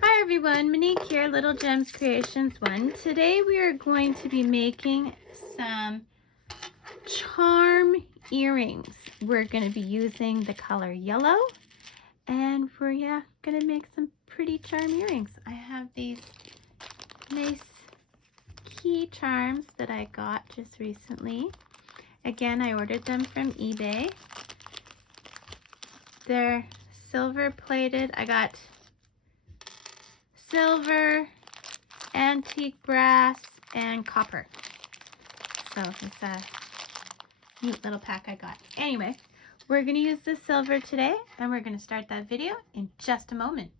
Hi everyone, Monique here, Little Gems Creations 1. Today we are going to be making some charm earrings. We're going to be using the color yellow and we're going to make some pretty charm earrings. I have these nice key charms that I got just recently. Again, I ordered them from eBay. They're silver plated. I got silver, antique brass, and copper. So it's a neat little pack I got. Anyway, we're going to use the silver today, and we're going to start that video in just a moment.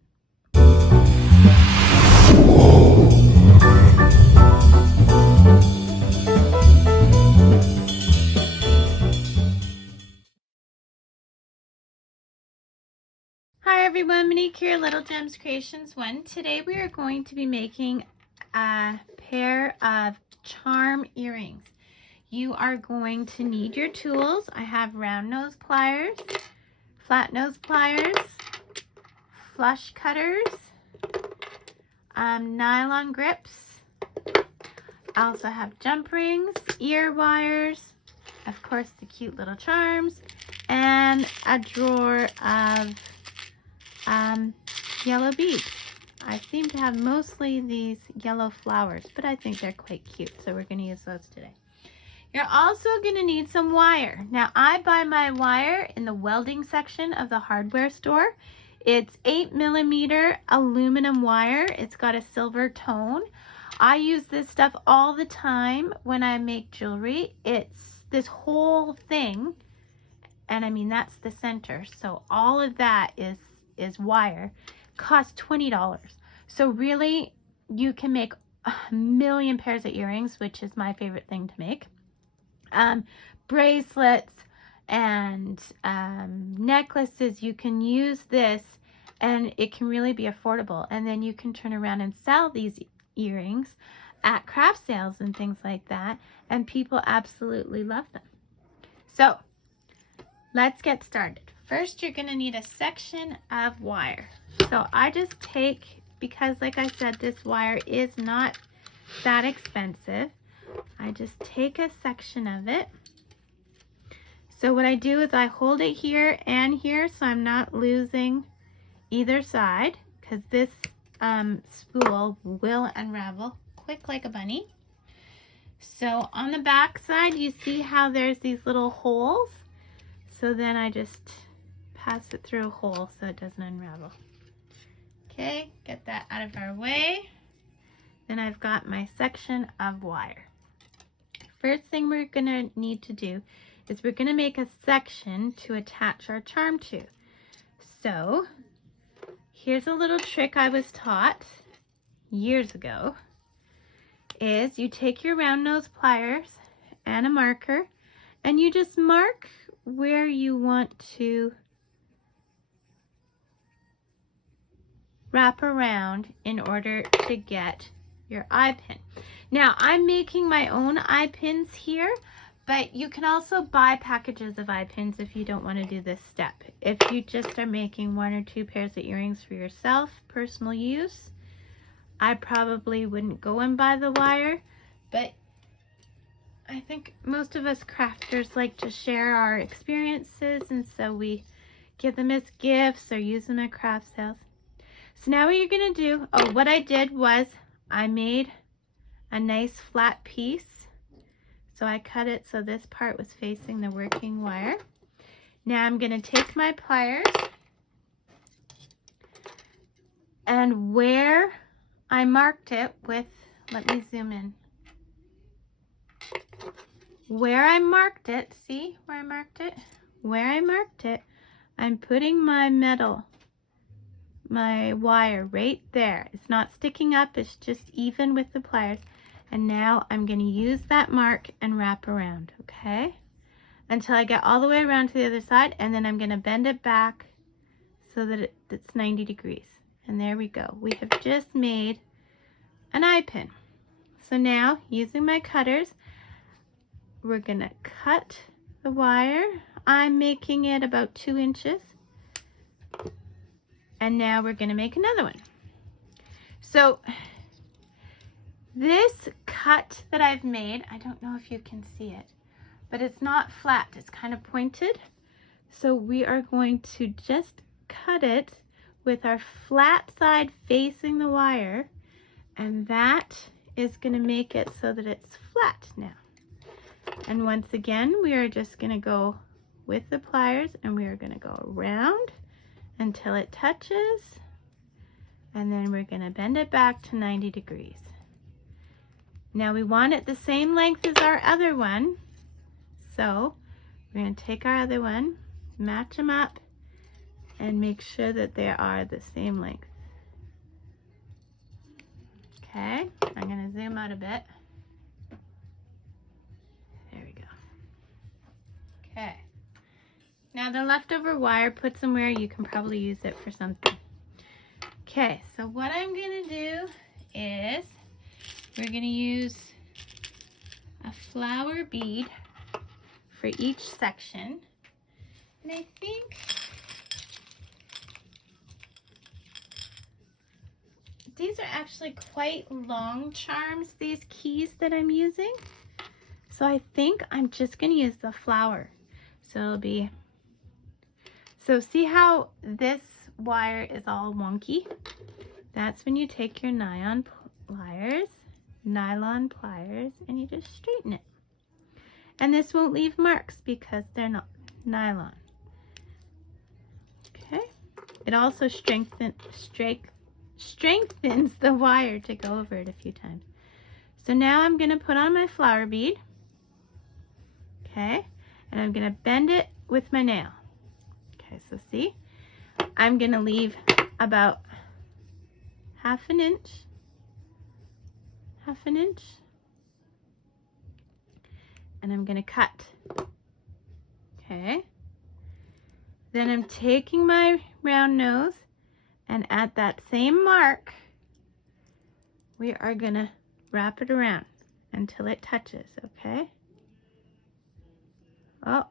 Hi everyone, Monique here, Little Gems Creations 1. Today we are going to be making a pair of charm earrings. You are going to need your tools. I have round nose pliers, flat nose pliers, flush cutters, nylon grips. I also have jump rings, ear wires, of course the cute little charms, and a drawer of yellow beads. I seem to have mostly these yellow flowers, but I think they're quite cute, so we're going to use those today. You're also going to need some wire. Now, I buy my wire in the welding section of the hardware store. It's 8mm aluminum wire. It's got a silver tone. I use this stuff all the time when I make jewelry. It's this whole thing, and I mean that's the center, so all of that is wire. Costs $20. So really, you can make a million pairs of earrings, which is my favorite thing to make. Bracelets and necklaces, you can use this and it can really be affordable, and then you can turn around and sell these earrings at craft sales and things like that, and people absolutely love them. So let's get started. First, you're going to need a section of wire. So I just take, because like I said, this wire is not that expensive, I just take a section of it. So what I do is I hold it here and here, so I'm not losing either side, because this spool will unravel quick like a bunny. So on the back side, you see how there's these little holes? So then I just pass it through a hole so it doesn't unravel. Okay, get that out of our way. Then I've got my section of wire. First thing we're gonna need to do is we're gonna make a section to attach our charm to. So here's a little trick I was taught years ago, is you take your round nose pliers and a marker and you just mark where you want to wrap around in order to get your eye pin. Now I'm making my own eye pins here, but you can also buy packages of eye pins if you don't want to do this step. If you just are making 1 or 2 pairs of earrings for yourself, personal use, I probably wouldn't go and buy the wire, but I think most of us crafters like to share our experiences, and so we give them as gifts or use them at craft sales. So now what you're going to do, what I did was I made a nice flat piece. So I cut it so this part was facing the working wire. Now I'm going to take my pliers, and where I marked it with, let me zoom in. Where I marked it, see where I marked it? Where I marked it, I'm putting my metal, my wire right there. It's not sticking up, it's just even with the pliers. And now I'm going to use that mark and wrap around, okay? Until I get all the way around to the other side, and then I'm going to bend it back so that it's 90 degrees. And there we go. We have just made an eye pin. So now, using my cutters, we're going to cut the wire. I'm making it about 2 inches. And now we're going to make another one. So this cut that I've made, I don't know if you can see it, but it's not flat, it's kind of pointed. So we are going to just cut it with our flat side facing the wire, and that is going to make it so that it's flat now. And once again, we are just going to go with the pliers, and we are going to go around until it touches, and then we're going to bend it back to 90 degrees. Now we want it the same length as our other one, so we're going to take our other one, match them up, and make sure that they are the same length. Okay, I'm going to zoom out a bit. There we go. Okay. Now the leftover wire, put somewhere, you can probably use it for something. Okay, so what I'm going to do is we're going to use a flower bead for each section. And I think these are actually quite long charms, these keys that I'm using. So I think I'm just going to use the flower. So it'll be, so see how this wire is all wonky? That's when you take your nylon pliers, and you just straighten it. And this won't leave marks because they're not nylon. Okay. It also strengthens the wire to go over it a few times. So now I'm going to put on my flower bead. Okay. And I'm going to bend it with my nail. Okay, so see? I'm going to leave about half an inch. And I'm going to cut. Okay. Then I'm taking my round nose, and at that same mark, we are going to wrap it around until it touches, okay? Oh,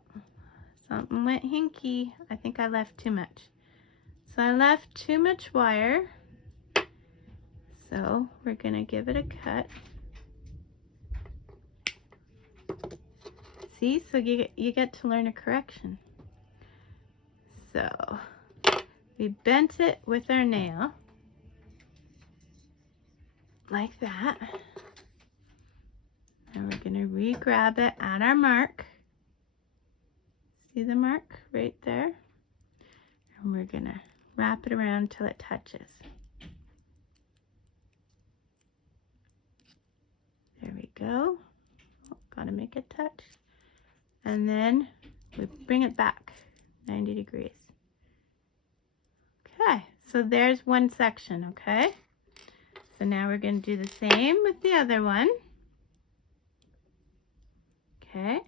something went hinky. I think I left too much. So I left too much wire. So we're going to give it a cut. See, so you get to learn a correction. So we bent it with our nail like that. And we're going to re-grab it at our mark. See the mark right there? And we're going to wrap it around till it touches. There we go. Oh, gotta make it touch. And then we bring it back 90 degrees. Okay, so there's one section, okay? So now we're going to do the same with the other one. Okay,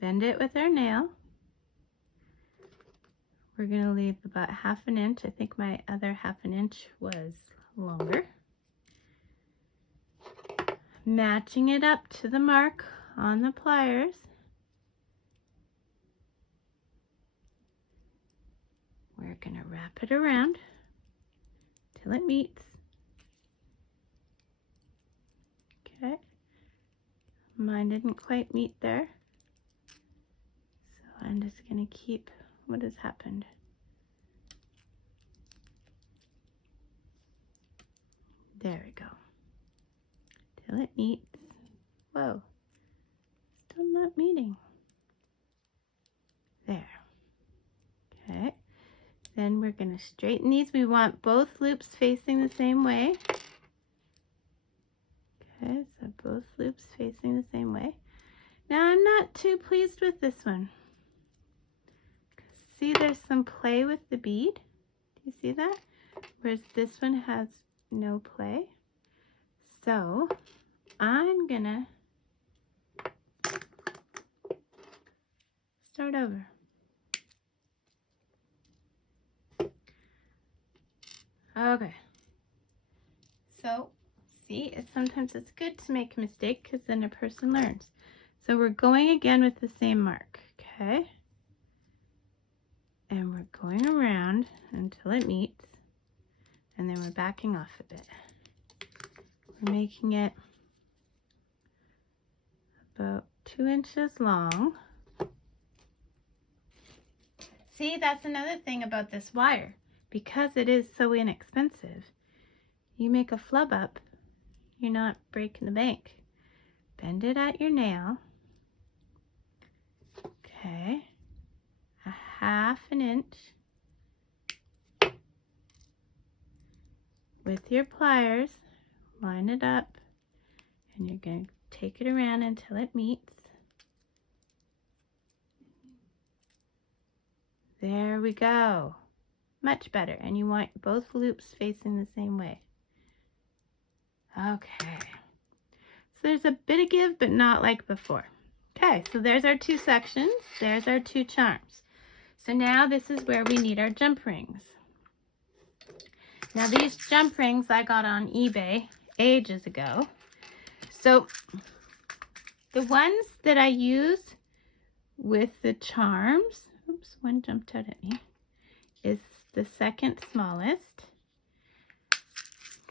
bend it with our nail. We're going to leave about half an inch. I think my other half an inch was longer. Matching it up to the mark on the pliers. We're going to wrap it around till it meets. Okay. Mine didn't quite meet there. So I'm just going to keep what has happened. There we go. Till it meets. Whoa. Still not meeting. There. Okay. Then we're going to straighten these. We want both loops facing the same way. Okay, so both loops facing the same way. Now I'm not too pleased with this one. See, there's some play with the bead. Do you see that? Whereas this one has no play. So I'm gonna start over. Okay. So see, sometimes it's good to make a mistake because then a person learns. So we're going again with the same mark, okay? And we're going around until it meets, and then we're backing off a bit. We're making it about 2 inches long. See, that's another thing about this wire. Because it is so inexpensive, you make a flub up, you're not breaking the bank. Bend it at your nail. Okay. A 1/2 inch. With your pliers, line it up, and you're going to take it around until it meets. There we go. Much better. And you want both loops facing the same way. Okay. So there's a bit of give, but not like before. Okay, so there's our 2 sections. There's our 2 charms. So now this is where we need our jump rings. Now these jump rings I got on eBay ages ago. So the ones that I use with the charms, oops, one jumped out at me, is the second smallest.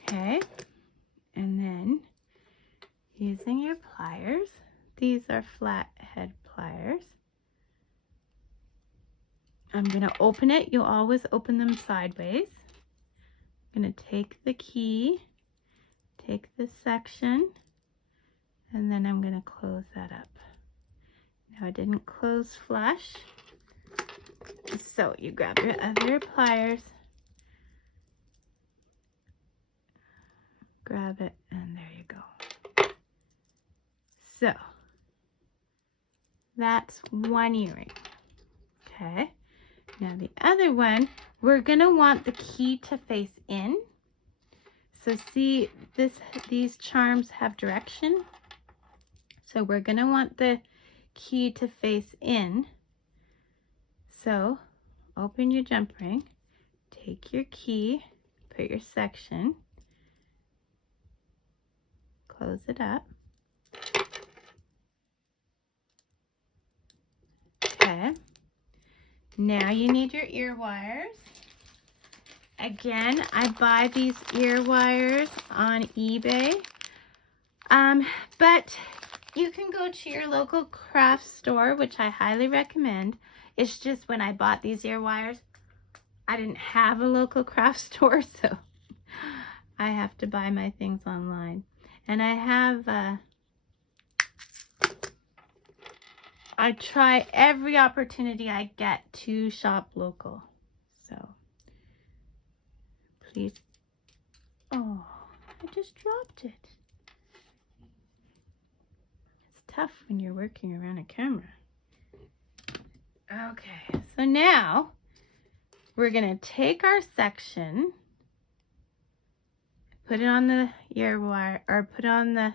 Okay, and then using your pliers, these are flat head pliers. I'm going to open it. You always open them sideways. I'm going to take the key, take this section, and then I'm going to close that up. Now it didn't close flush, so you grab your other pliers, grab it, and there you go. So that's one earring. Okay, now the other one, we're going to want the key to face in. So see, these charms have direction. So we're going to want the key to face in. So open your jump ring, take your key, put your section, close it up. Okay. Now you need your ear wires. Again, I buy these ear wires on eBay. But you can go to your local craft store, which I highly recommend. It's just when I bought these ear wires, I didn't have a local craft store, so I have to buy my things online. And I have, I try every opportunity I get to shop local. So please, oh, I just dropped it. It's tough when you're working around a camera. Okay, so now we're gonna take our section, put it on the ear wire, or put on the,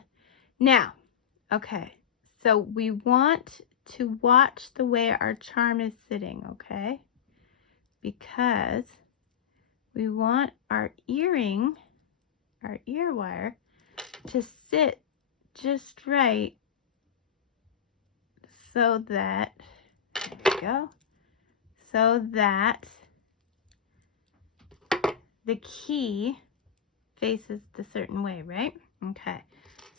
now, okay, so we want to watch the way our charm is sitting, okay? Because we want our earring, our ear wire, to sit just right so that, there we go, so that the key faces the certain way, right? Okay,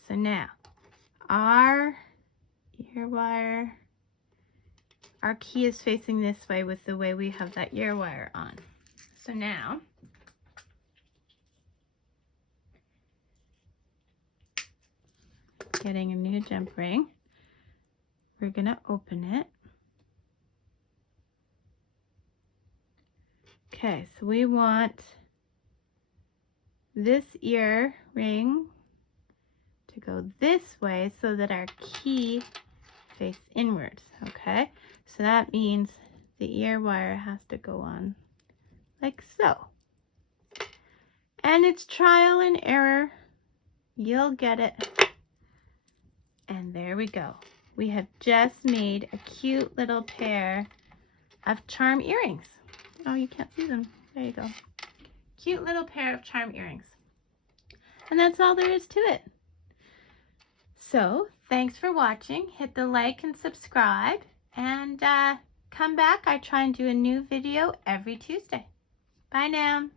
so now our ear wire, our key is facing this way with the way we have that ear wire on. So now, getting a new jump ring, we're gonna open it. Okay, so we want this ear ring to go this way so that our key face inwards, okay? So that means the ear wire has to go on like so. And it's trial and error. You'll get it. And there we go. We have just made a cute little pair of charm earrings. Oh, you can't see them. There you go. Cute little pair of charm earrings. And that's all there is to it. So, thanks for watching. Hit the like and subscribe. And come back. I try and do a new video every Tuesday. Bye now.